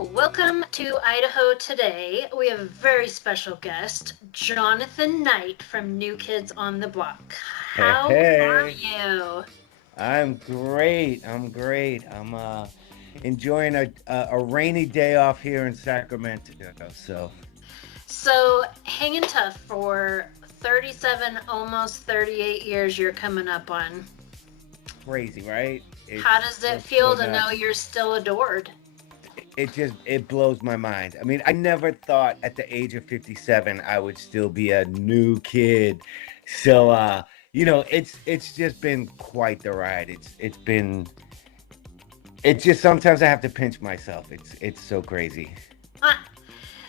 So, welcome to Idaho Today. We have a very special guest, Jonathan Knight from New Kids on the Block. Hey, How are hey, you? I'm great. I'm great. I'm enjoying a rainy day off here in Sacramento. So So, hanging tough for 37, almost 38 years you're coming up on. crazy, right? How It's does it just so feel to know nuts. you're still adored? It blows my mind. I mean, I never thought at the age of 57 I would still be a new kid. So it's just been quite the ride. It's just sometimes I have to pinch myself. It's so crazy. Huh.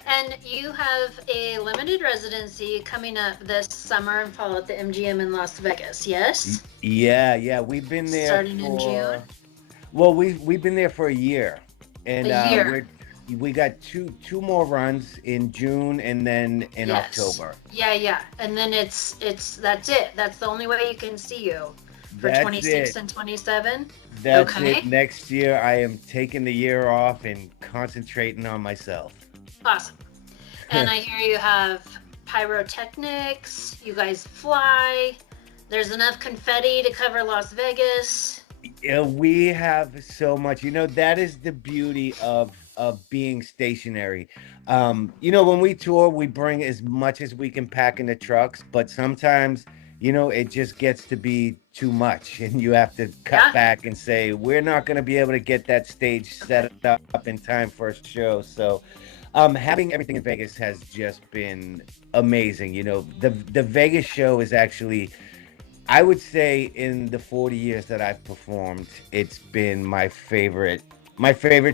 And you have a limited residency coming up this summer and fall at the MGM in Las Vegas, yes? Yeah. We've been there Starting in June? for well, we've been there for a year, A and year. we got two more runs in June and then in Yes. October. Yeah. And then it's that's it. That's the only way you can see you for That's 26 it. and 27. That's it. Okay. Next year, I am taking the year off and concentrating on myself. Awesome. And I hear you have pyrotechnics, you guys fly. There's enough confetti to cover Las Vegas. Yeah, we have so much. That is the beauty of being stationary. When we tour, we bring as much as we can pack in the trucks, but sometimes, it just gets to be too much, and you have to cut Yeah. back and say, we're not going to be able to get that stage set up in time for a show. So, having everything in Vegas has just been amazing. The Vegas show is actually, I would say, in the 40 years that I've performed, it's been my favorite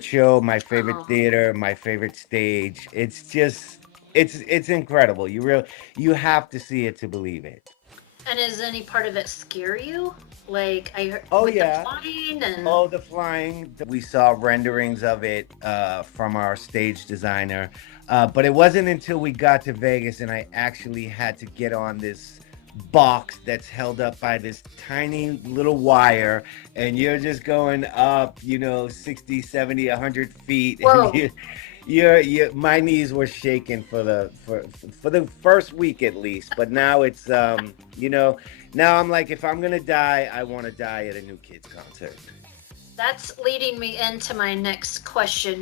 show, my favorite Oh. theater, my favorite stage. It's incredible. You have to see it to believe it. And does any part of it scare you? Like I heard Oh with the yeah. flying and Oh, the flying. We saw renderings of it from our stage designer. But it wasn't until we got to Vegas and I actually had to get on this box that's held up by this tiny little wire, and you're just going up 60, 70, 100 feet, and whoa. my knees were shaking for the first week at least, but now it's now I'm like, if I'm gonna die, I want to die at a New Kids concert. That's leading me into my next question.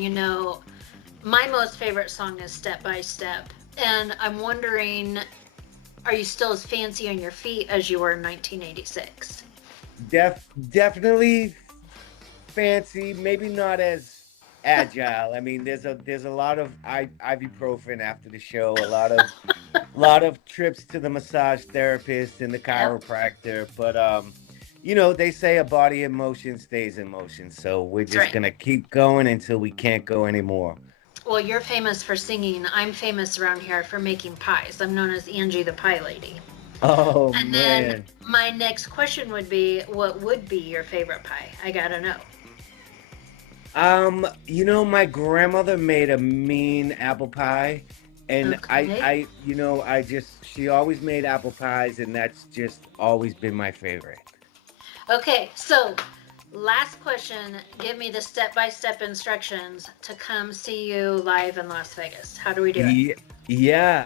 My most favorite song is Step by Step. And I'm wondering, are you still as fancy on your feet as you were in 1986? Definitely fancy, maybe not as agile. I mean, there's a lot of ibuprofen after the show, a lot of trips to the massage therapist and the Yep, chiropractor, but they say a body in motion stays in motion, so we're that's just right. gonna keep going until we can't go anymore. Well, you're famous for singing. I'm famous around here for making pies. I'm known as Angie the Pie Lady. Oh And then man. my next question would be, what would be your favorite pie? I gotta know. My grandmother made a mean apple pie, and Okay. she always made apple pies, and that's just always been my favorite. Okay, so last question. Give me the step-by-step instructions to come see you live in Las Vegas. How do we do it? Yeah,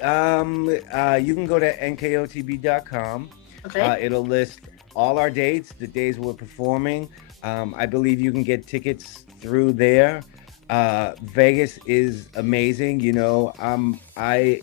yeah. You can go to nkotb.com. Okay. It'll list all our dates, the days we're performing. I believe you can get tickets through there. Vegas is amazing. I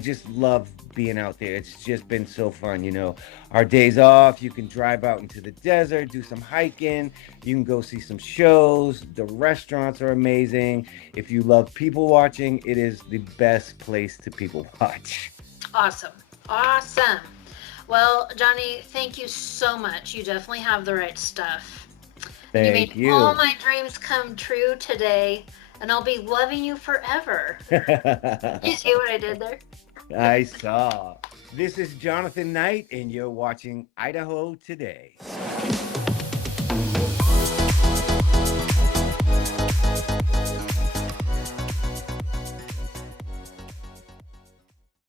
just love being out there. It's just been so fun. Our days off, you can drive out into the desert, do some hiking, you can go see some shows. The restaurants are amazing. If you love people watching, it is the best place to people watch. Awesome. Awesome. Well, Johnny, thank you so much. You definitely have the right stuff. And you made Thank all you. my dreams come true today, and I'll be loving you forever. You see what I did there? I saw. This is Jonathan Knight, and you're watching Idaho Today.